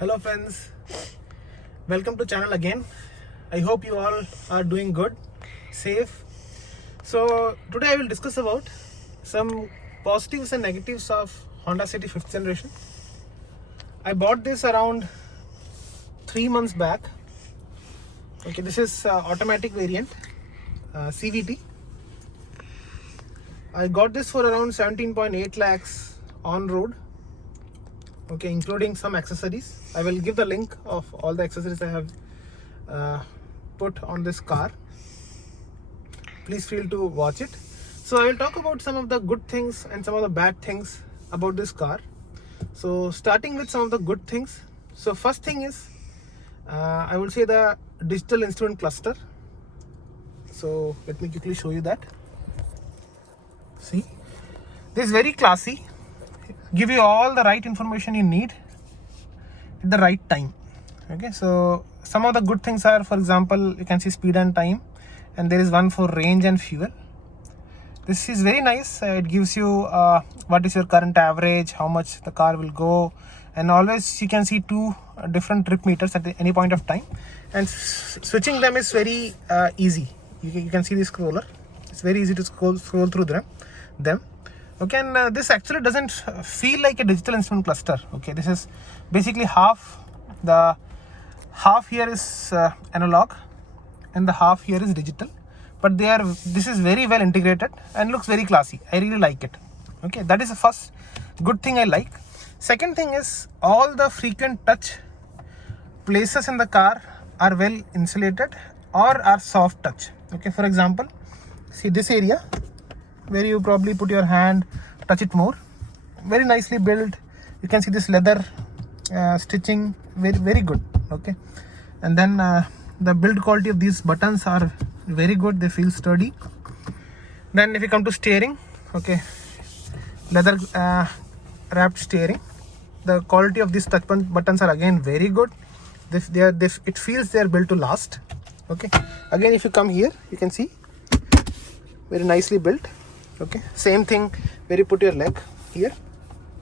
Hello friends, welcome to channel again. I hope you all are doing good, safe. So today I will discuss about some positives and negatives of Honda City 5th generation. I bought this around 3 months back. Okay, this is automatic variant, CVT. I got this for around 17.8 lakhs on road. Okay, including some accessories. I will give the link of all the accessories I have put on this car. Please feel to watch it. So I will talk about some of the good things and some of the bad things about this car. So starting with some of the good things. So first thing is I will say the digital instrument cluster. So let me quickly show you that. See, this is very classy. Give you all the right information you need at the right time. Okay, so some of the good things are, for example, you can see speed and time, and there is one for range and fuel. This is very nice. It gives you what is your current average, how much the car will go, and always you can see two different trip meters at any point of time, and switching them is very easy. You can see the scroller. It's very easy to scroll through them. Okay, and this actually doesn't feel like a digital instrument cluster. Okay, this is basically half here is analog and the half here is digital, but this is very well integrated and looks very classy. I really like it. Okay, that is the first good thing I like. Second thing is all the frequent touch places in the car are well insulated or are soft touch. Okay, for example, see this area where you probably put your hand, touch it more, very nicely built. You can see this leather stitching, very good. Okay, and then the build quality of these buttons are very good. They feel sturdy. Then if you come to steering, okay, leather wrapped steering. The quality of these touch buttons are again very good. It feels they are built to last. Okay, again if you come here, you can see very nicely built. Okay, same thing where you put your leg here.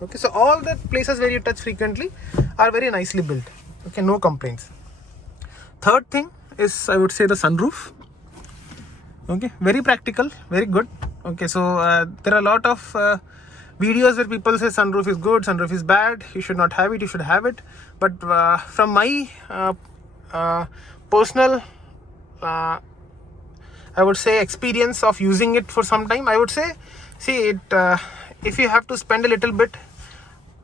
Okay, so all the places where you touch frequently are very nicely built. Okay, no complaints. Third thing is, I would say, the sunroof. Okay, very practical, very good. Okay, so there are a lot of videos where people say sunroof is good, sunroof is bad, you should not have it, you should have it. But from my personal I would say experience of using it for some time, I would say, see it, if you have to spend a little bit,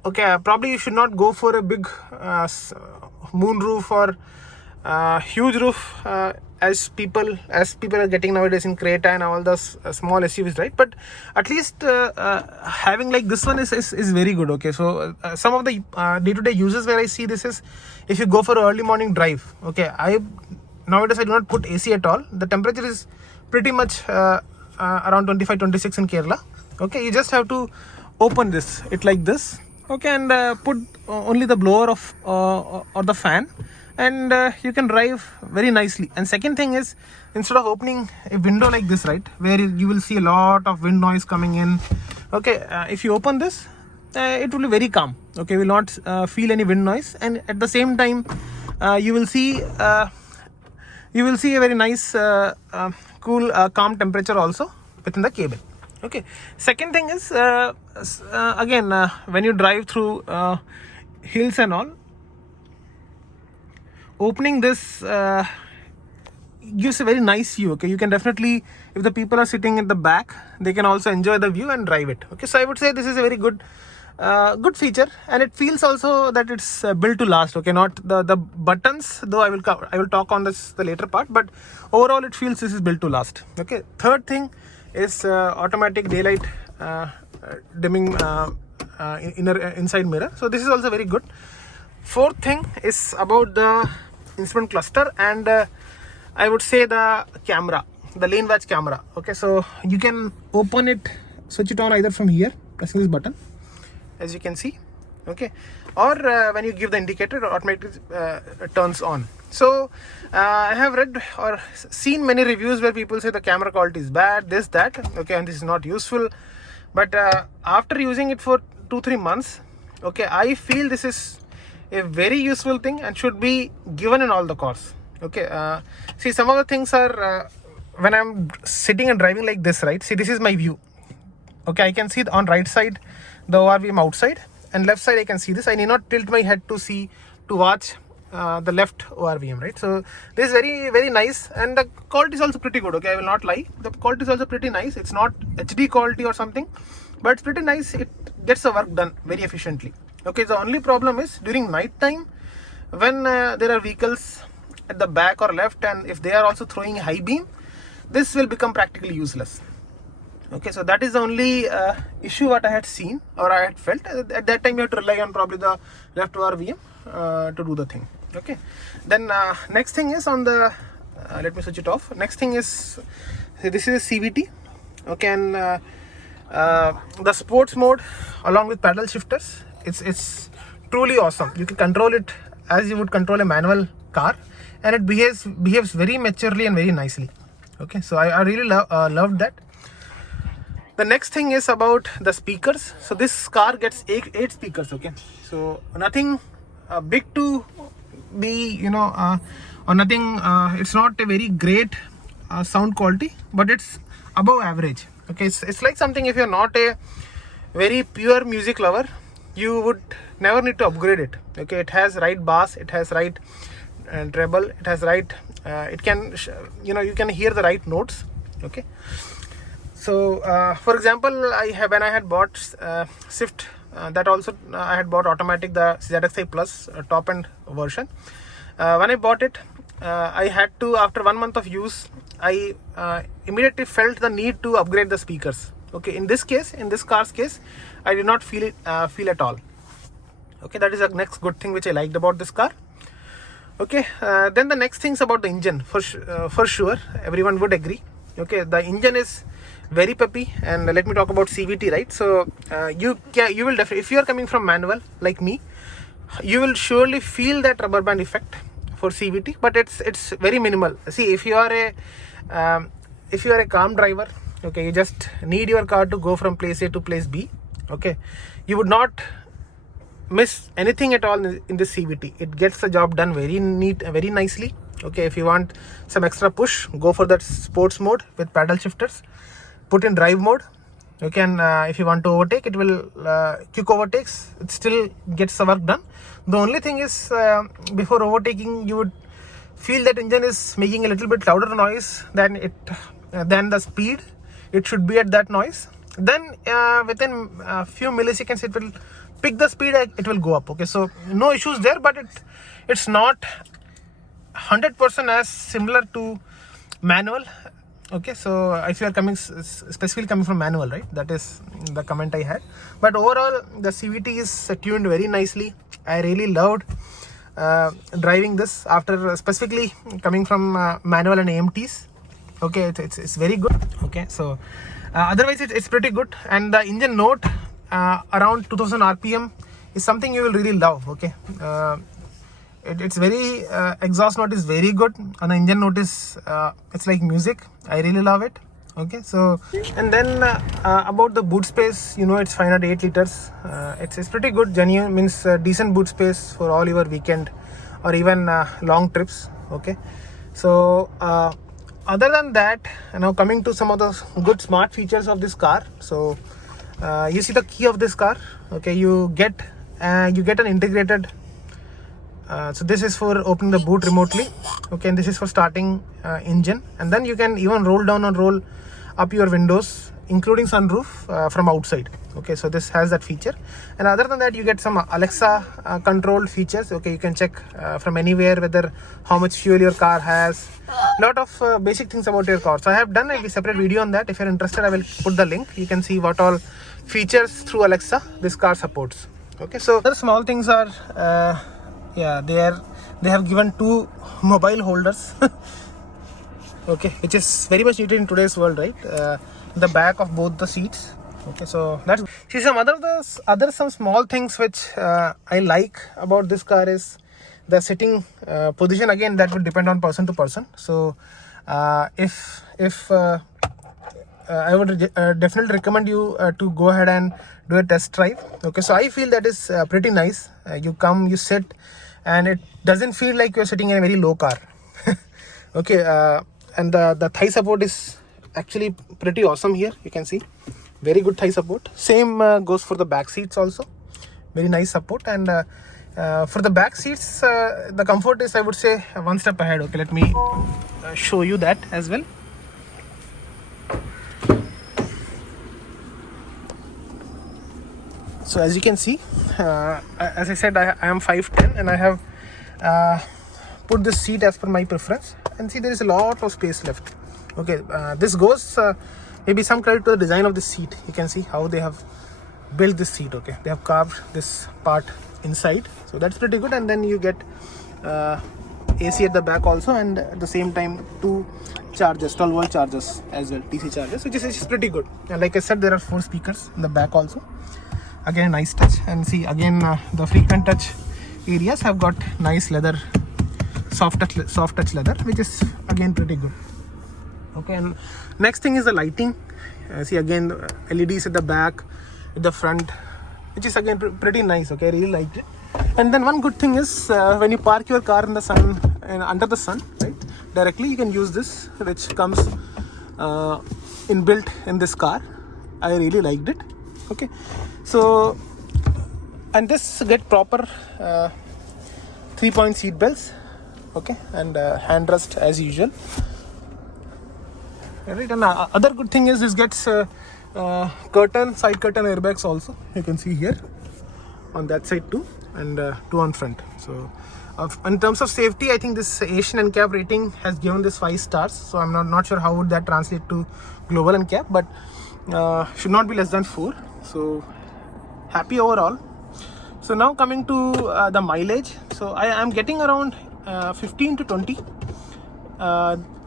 okay, probably you should not go for a big moon roof or huge roof as people are getting nowadays in Creta and all the small SUVs, right? But at least having like this one is very good. Okay, so some of the day-to-day uses where I see this is if you go for an early morning drive. Okay, nowadays I do not put AC at all. The temperature is pretty much around 25-26 in Kerala. Okay, you just have to open it like this. Okay, and put only the blower of or the fan, and you can drive very nicely. And second thing is, instead of opening a window like this, right, where you will see a lot of wind noise coming in. Okay, if you open this, it will be very calm. Okay, you will not feel any wind noise, and at the same time you will see a very nice cool calm temperature also within the cabin. Okay, second thing is again when you drive through hills and all, opening this gives a very nice view. Okay, you can definitely, if the people are sitting at the back, they can also enjoy the view and drive it. Okay, so I would say this is a very good feature, and it feels also that it's built to last. Okay, not the buttons, though I will talk on this the later part, but overall it feels this is built to last. Okay, third thing is automatic daylight dimming inside mirror. So this is also very good. Fourth thing is about the instrument cluster, and I would say the camera, the lane watch camera. Okay, so you can open it, switch it on either from here, pressing this button, as you can see. Okay, or when you give the indicator, it automatically turns on. So I have read or seen many reviews where people say the camera quality is bad, this, that. Okay, and this is not useful. But after using it for 2-3 months, okay, I feel this is a very useful thing and should be given in all the cars. Okay, see, some of the things are when I'm sitting and driving like this, right? See, this is my view. Okay, I can see on right side the ORVM outside, and left side I can see this. I need not tilt my head to watch the left ORVM, right? So this is very nice, and the quality is also pretty good. Okay, I will not lie, the quality is also pretty nice. It's not HD quality or something, but it's pretty nice. It gets the work done very efficiently. Okay, the only problem is during night time when there are vehicles at the back or left, and if they are also throwing high beam, this will become practically useless. Okay, so that is the only issue what I had seen or I had felt. At that time you have to rely on probably the left ORVM to do the thing. Okay, then next thing is on the let me switch it off. Next thing is, this is a CVT. Okay, and the sports mode along with paddle shifters, it's truly awesome. You can control it as you would control a manual car, and it behaves very maturely and very nicely. Okay, so I really loved that. The next thing is about the speakers. So this car gets eight speakers. Okay, so nothing big to be, or nothing, it's not a very great sound quality, but it's above average. Okay, it's like something, if you're not a very pure music lover, you would never need to upgrade it. Okay, it has right bass, it has right treble, it has right it can you can hear the right notes. Okay, so for example, when I had bought Swift, that also I had bought automatic, the ZXi Plus top end version. When I bought it, I had to, after 1 month of use, I immediately felt the need to upgrade the speakers. Okay, in this case, in this car's case, I did not feel at all. Okay, that is the next good thing which I liked about this car. Okay, then the next things about the engine, for sure everyone would agree. Okay, the engine is very peppy, and let me talk about CVT, right? So you will definitely, if you are coming from manual like me, you will surely feel that rubber band effect for CVT, but it's very minimal. See, if you are a calm driver, okay, you just need your car to go from place A to place B. Okay, you would not miss anything at all in this CVT. It gets the job done very neat, very nicely. Okay, if you want some extra push, go for that sports mode with paddle shifters, put in drive mode. Okay, and if you want to overtake, it will quick overtakes, it still gets the work done. The only thing is, before overtaking, you would feel that engine is making a little bit louder noise than the speed it should be at that noise. Then within a few milliseconds it will pick the speed, it will go up. Okay, so no issues there, but it's not 100% as similar to manual. Okay, so if you are specifically coming from manual, right, that is the comment I had. But overall, the CVT is tuned very nicely. I really loved driving this after specifically coming from manual and AMTs. Okay, it's very good. Okay, so otherwise it's pretty good, and the engine note around 2000 RPM is something you will really love. Okay, it's very exhaust note is very good, and the engine note is it's like music. I really love it. Okay, so and then about the boot space, it's 508 liters. It's pretty good, genuine, means decent boot space for all your weekend or even long trips. Okay, so other than that, now coming to some of the good smart features of this car. So you see the key of this car. Okay, you get an integrated so this is for opening the boot remotely. Okay, and this is for starting engine, and then you can even roll down or roll up your windows, including sunroof, from outside. Okay, so this has that feature. And other than that, you get some Alexa controlled features. Okay, you can check from anywhere whether how much fuel your car has, lot of basic things about your car. So I have done a separate video on that. If you're interested, I will put the link. You can see what all features through Alexa this car supports. Okay, so other small things are they have given 2 mobile holders. Okay, which is very much needed in today's world, right? The back of both the seats. Okay, so that's some small things which I like about this car is the sitting position. Again, that would depend on person to person. So if I would definitely recommend you to go ahead and do a test drive. Okay, so I feel that is pretty nice. You come, you sit, and it doesn't feel like you're sitting in a very low car. Okay, and the thigh support is actually pretty awesome here. You can see very good thigh support. Same goes for the back seats also. Very nice support. And for the back seats, the comfort is, I would say, one step ahead. Okay, let me show you that as well. So as you can see, as I said, I am 5'10", and I have put this seat as per my preference, and see there is a lot of space left. Okay, this goes maybe some credit to the design of the seat. You can see how they have built this seat. Okay, they have carved this part inside, so that's pretty good. And then you get AC at the back also, and at the same time 2 chargers, 12-volt chargers as well, DC chargers, which is pretty good. And like I said, there are 4 speakers in the back also. Again, a nice touch. And see, again, the frequent touch areas have got nice leather, soft touch leather, which is again pretty good. Okay, and next thing is the lighting. See, again, LEDs at the back, at the front, which is again pretty nice. Okay, I really liked it. And then one good thing is when you park your car in the sun, under the sun, right, directly, you can use this, which comes inbuilt in this car. I really liked it. Okay, so, and this get proper 3-point seat belts. Okay, and hand rest as usual. Right, and other good thing is this gets side curtain airbags also. You can see here on that side too, and 2 on front. So in terms of safety, I think this Asian NCAP rating has given this 5 stars. So I'm not sure how would that translate to global NCAP, but should not be less than 4. So happy overall. So now coming to the mileage. So I am getting around 15 to 20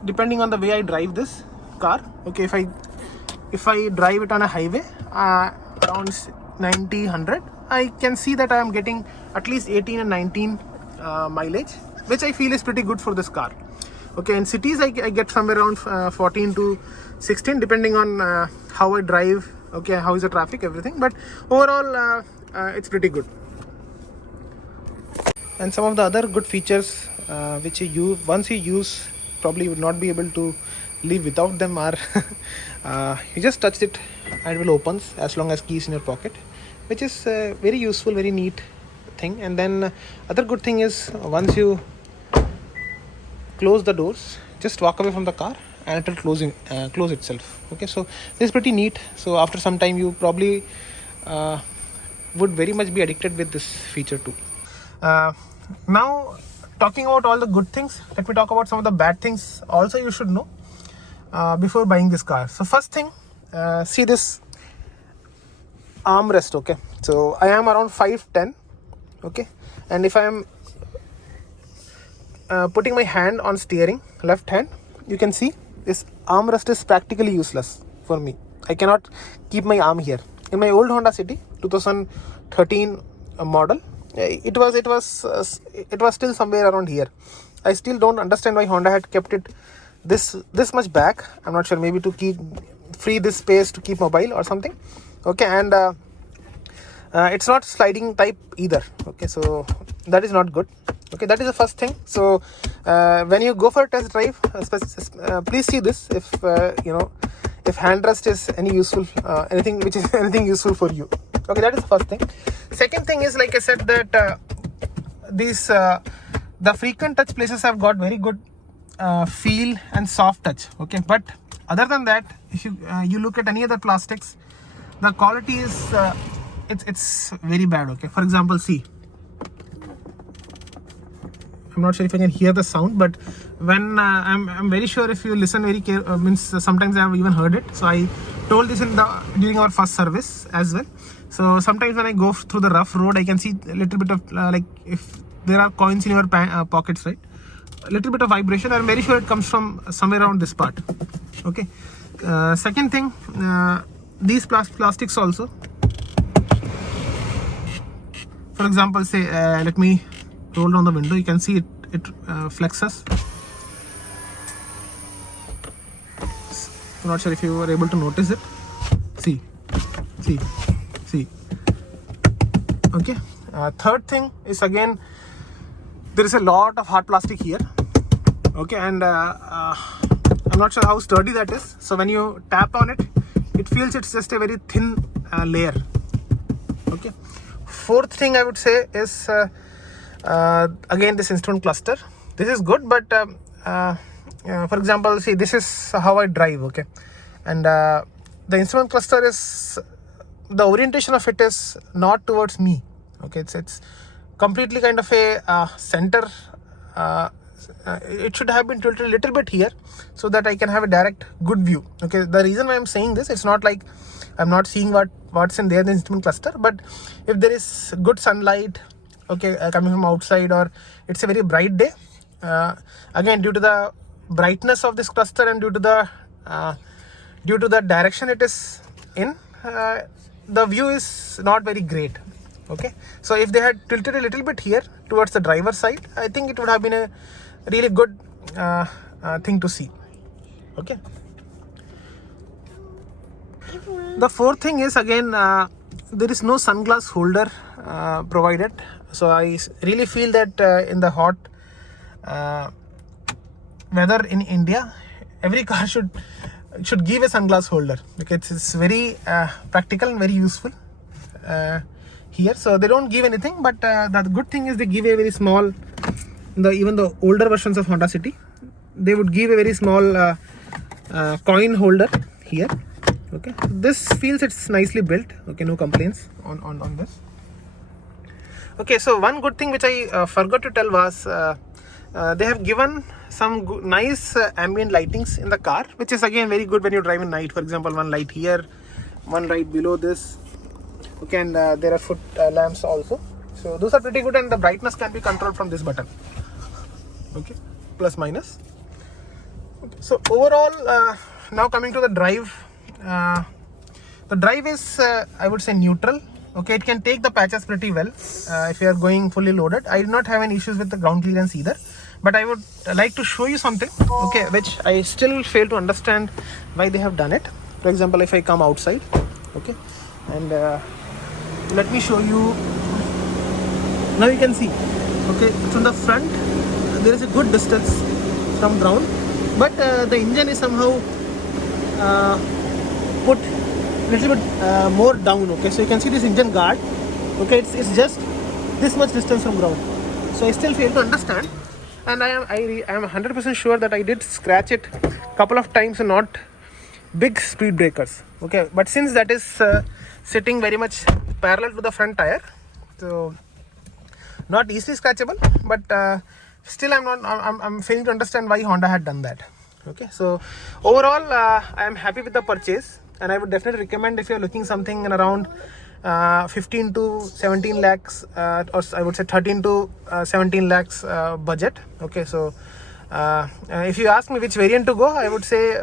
depending on the way I drive this car. Okay, if I drive it on a highway around 90, 100, I can see that I am getting at least 18 and 19 mileage, which I feel is pretty good for this car. Okay, in cities I get somewhere around 14 to 16 depending on how I drive. Okay, how is the traffic, everything, but overall it's pretty good. And some of the other good features which you once you use probably would not be able to live without them are you just touch it and it will opens as long as keys in your pocket, which is very useful, very neat thing. And then other good thing is once you close the doors, just walk away from the car and it will close itself. Okay, so this is pretty neat. So after some time you probably would very much be addicted with this feature too. Now talking about all the good things, let me talk about some of the bad things also you should know before buying this car. So first thing, see this armrest. Okay, so I am around 5'10", okay, and if I am putting my hand on steering, left hand, you can see this armrest is practically useless for me. I cannot keep my arm here. In my old Honda City 2013 model, it was still somewhere around here. I still don't understand why Honda had kept it this much back. I'm not sure, maybe to free this space to keep mobile or something. Okay, and it's not sliding type either. Okay, so that is not good. Okay, that is the first thing. So when you go for a test drive, please see this if if handrest is any useful, anything useful for you. Okay, that is the first thing. Second thing is, like I said, that these the frequent touch places have got very good feel and soft touch. Okay, but other than that, if you look at any other plastics, the quality is it's very bad. Okay, for example, see, I'm not sure if I can hear the sound, but when I'm very sure if you listen very means sometimes I have even heard it. So I told this during our first service as well. So sometimes when I go through the rough road, I can see a little bit of like if there are coins in your pockets, right? A little bit of vibration. I'm very sure it comes from somewhere around this part. Okay. Second thing, these plastics also. For example, say let me roll down the window. You can see it flexes. I'm not sure if you were able to notice it. See. Okay, Third thing is, again, there is a lot of hard plastic here, okay, and I'm not sure how sturdy that is. So when you tap on it, it feels it's just a very thin layer. Okay. Fourth thing I would say is again this instrument cluster. This is good, but for example, see, this is how I drive, okay, and the instrument cluster is, the orientation of it is not towards me, okay, it's completely kind of a center. It should have been tilted a little bit here so that I can have a direct good view. Okay, the reason why I'm saying this, it's not like I'm not seeing what's in there, the instrument cluster, but if there is good sunlight, okay, coming from outside, or it's a very bright day, again, due to the brightness of this cluster and due to the direction it is in, the view is not very great. Okay, so if they had tilted a little bit here towards the driver's side, I think it would have been a really good thing to see. Okay. The fourth thing is, again, there is no sunglass holder provided. So I really feel that in the hot weather in India, every car should give a sunglass holder, because it's very practical and very useful here. So they don't give anything, but the good thing is they give a very small, even the older versions of Honda City, they would give a very small coin holder here. Okay, this feels it's nicely built. Okay, no complaints on this. Okay, so one good thing which I forgot to tell was they have given some nice ambient lightings in the car, which is again very good when you drive in night. For example, one light here, one right below this. Okay, and there are foot lamps also. So those are pretty good, and the brightness can be controlled from this button. Okay, plus minus. Okay, so overall, now coming to the drive. The drive is, I would say, neutral. Okay, it can take the patches pretty well if you are going fully loaded. I did not have any issues with the ground clearance either. But I would like to show you something, okay, which I still fail to understand why they have done it. For example, if I come outside, okay, and let me show you. Now you can see, okay, from the front there is a good distance from ground, but the engine is somehow put a little bit more down. Okay, so you can see this engine guard. Okay, it's just this much distance from ground. So I still fail to understand, and I am 100% sure that I did scratch it a couple of times and not big speed breakers. Okay, but since that is sitting very much parallel to the front tire, so not easily scratchable, but still I'm failing to understand why Honda had done that. Okay, so overall I am happy with the purchase, and I would definitely recommend if you're looking something in around 15 to 17 lakhs or I would say 13 to 17 lakhs budget. Okay, so if you ask me which variant to go, I would say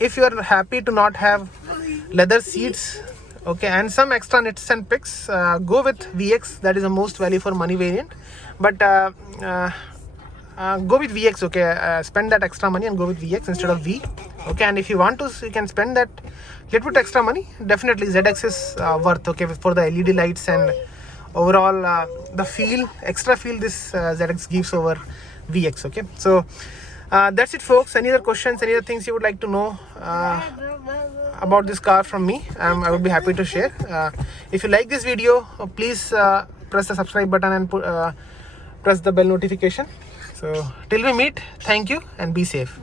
if you are happy to not have leather seats, okay, and some extra nits and picks, go with VX. That is the most value for money variant, but go with VX. Okay, spend that extra money and go with VX instead of V. Okay, and if you want to, you can spend that little bit extra money. Definitely ZX is worth, okay, for the LED lights and overall the extra feel this ZX gives over VX. Okay, so that's it, folks. Any other questions, any other things you would like to know about this car from me, I would be happy to share. If you like this video, please press the subscribe button and press the bell notification. So till we meet, thank you and be safe.